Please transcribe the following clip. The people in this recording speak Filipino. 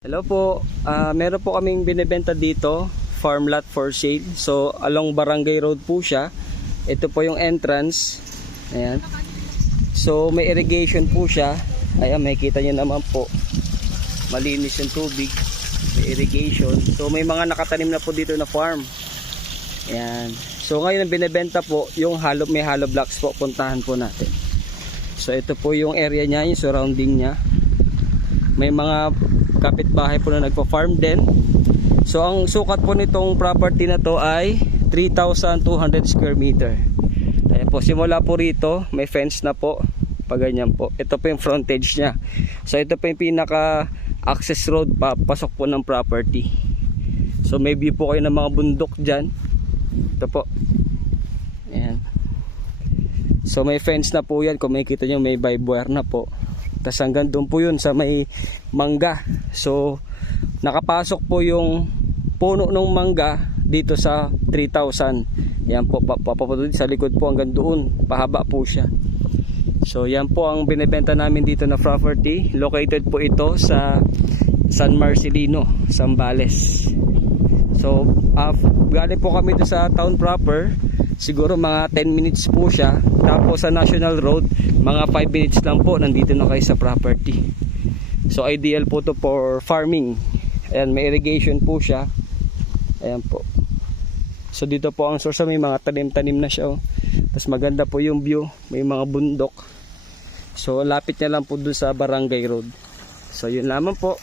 Hello po, meron po kaming binibenta dito, farm lot for sale. So along Barangay Road po siya. Ito po yung entrance. Ayan. So may irrigation po siya. Ayan, makikita nyo naman po. Malinis yung tubig. May irrigation. So may mga nakatanim na po dito na farm. Ayan. So ngayon ang binibenta po, yung may hollow blocks po, puntahan po natin. So ito po yung area niya, yung surrounding niya. May mga kapitbahay po na nagpa-farm din. So ang sukat po nitong property na to ay 3,200 square meter. Ayan po, simula po rito may fence na po, pag ganyan po. Ito po yung frontage nya. So ito po yung pinaka access road papasok po ng property. So may view po kayo ng mga bundok dyan. Ito po. Ayan. So may fence na po yan. Kung makikita nyo may barbed wire na po. Tapos hanggang doon po yun sa may mangga. So nakapasok po yung puno ng mangga dito sa 3,000. Yan po, papapunod sa likod po hanggang doon. Pahaba po siya. So yan po ang binibenta namin dito na property. Located po ito sa San Marcelino, Zambales. So galing po kami doon sa town proper. Siguro mga 10 minutes po siya. Tapos sa National Road, mga 5 minutes lang po, nandito na kayo sa property. So ideal po to for farming. Ayan, may irrigation po siya. Ayan po. So dito po ang source, may mga tanim-tanim na siya. Oh. Tapos maganda po yung view, may mga bundok. So lapit niya lang po dun sa Barangay Road. So yun lamang po.